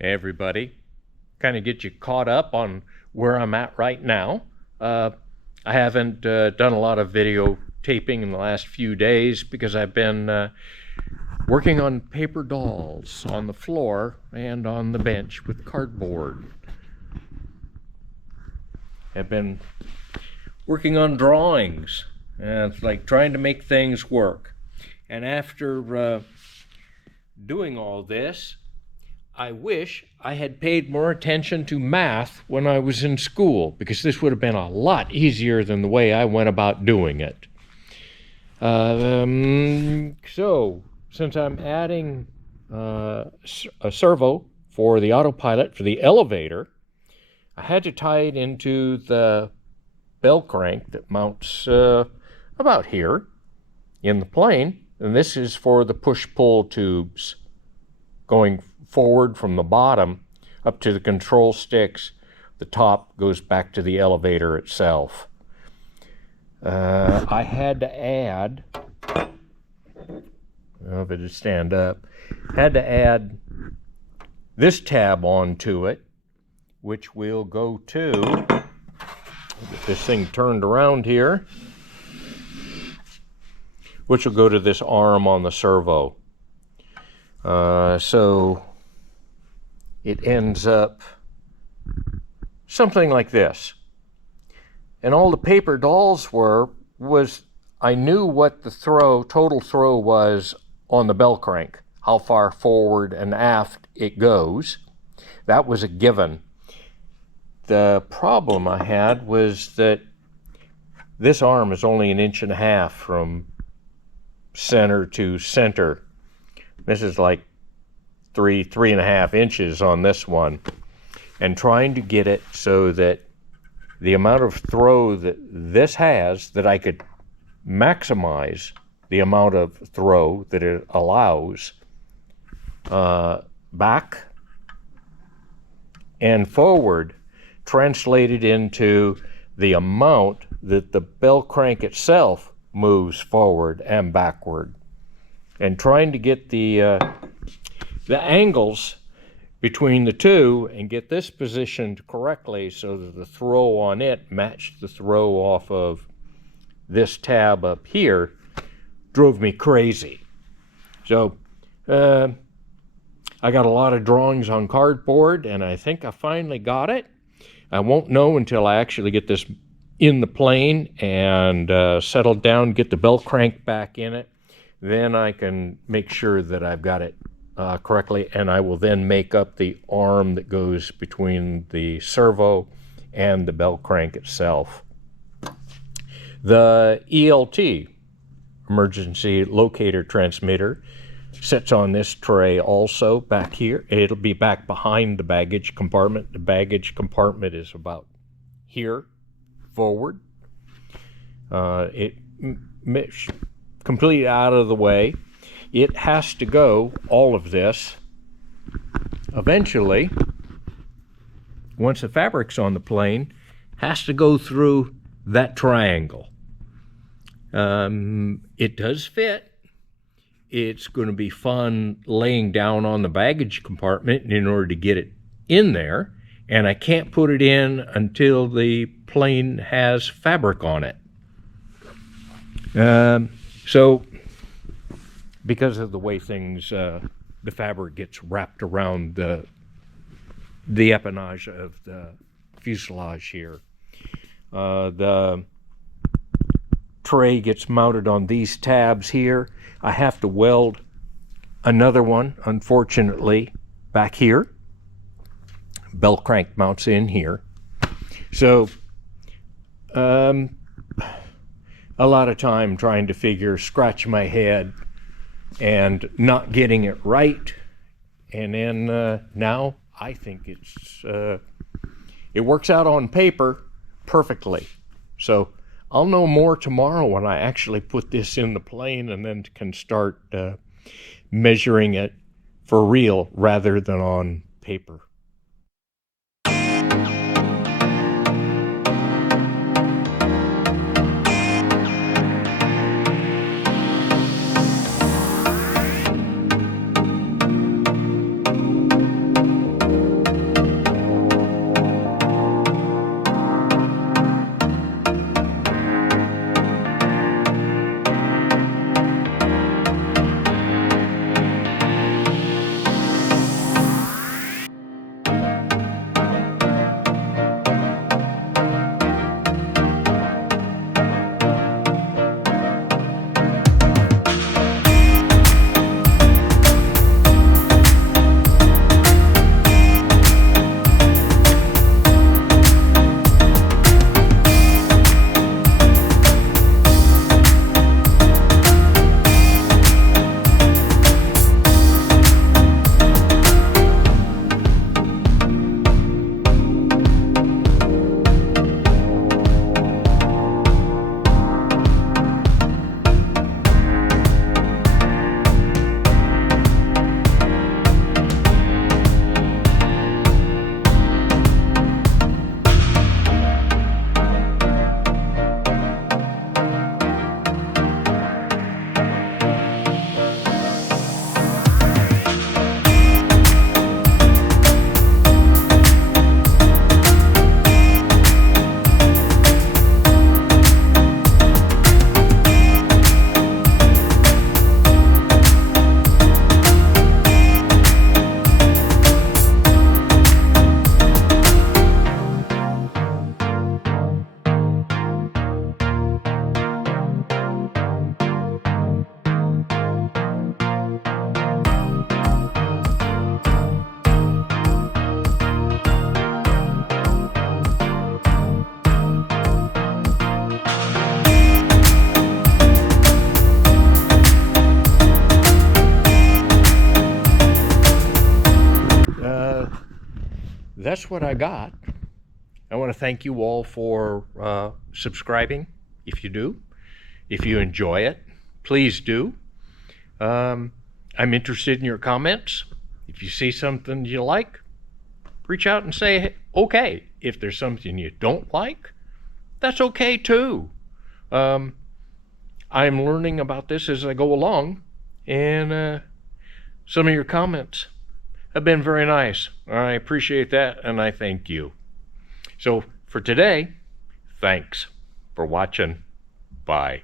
Hey everybody, kind of get you caught up on where I'm at right now. I haven't done a lot of video taping in the last few days because I've been working on paper dolls on the floor and on the bench with cardboard. I've been working on drawings and like trying to make things work. And after doing all this, I wish I had paid more attention to math when I was in school, because this would have been a lot easier than the way I went about doing it. So, since I'm adding a servo for the autopilot for the elevator, I had to tie it into the BellCrank that mounts about here in the plane. And this is for the push-pull tubes going forward from the bottom up to the control sticks. The top goes back to the elevator itself. I had to add, I don't know if it'd stand up, had to add this tab onto it, which will go to, get this thing turned around here, which will go to this arm on the servo. So it ends up something like this. And all the paper dolls was I knew what the total throw was on the BellCrank, how far forward and aft it goes. That was a given. The problem I had was that this arm is only 1.5 inches from center to center. This is like 3.5 inches on this one, and trying to get it so that the amount of throw that this has, that I could maximize the amount of throw that it allows back and forward, translated into the amount that the BellCrank itself moves forward and backward, and trying to get the angles between the two and get this positioned correctly so that the throw on it matched the throw off of this tab up here drove me crazy. So I got a lot of drawings on cardboard, and I think I finally got it. I won't know until I actually get this in the plane and settle down, get the BellCrank back in it. Then I can make sure that I've got it correctly, and I will then make up the arm that goes between the servo and the BellCrank itself. The ELT, emergency locator transmitter, sits on this tray also back here. It'll be back behind the baggage compartment. The baggage compartment is about here forward. Completely out of the way. It has to go, all of this, eventually, once the fabric's on the plane, has to go through that triangle. It does fit. It's going to be fun laying down on the baggage compartment in order to get it in there, and I can't put it in until the plane has fabric on it. So, because of the way things, the fabric gets wrapped around the empennage of the fuselage here, the tray gets mounted on these tabs here. I have to weld another one, unfortunately, back here. BellCrank mounts in here. So, a lot of time trying to scratch my head and not getting it right. And then now I think it works out on paper perfectly. So I'll know more tomorrow when I actually put this in the plane, and then can start measuring it for real rather than on paper. that's what I got. I want to thank you all for subscribing, if you do. If you enjoy it, please do. I'm interested in your comments. If you see something you like, reach out and say, okay. If there's something you don't like, that's okay too. I'm learning about this as I go along, and some of your comments have been very nice. I appreciate that, and I thank you. So for today, thanks for watching. Bye.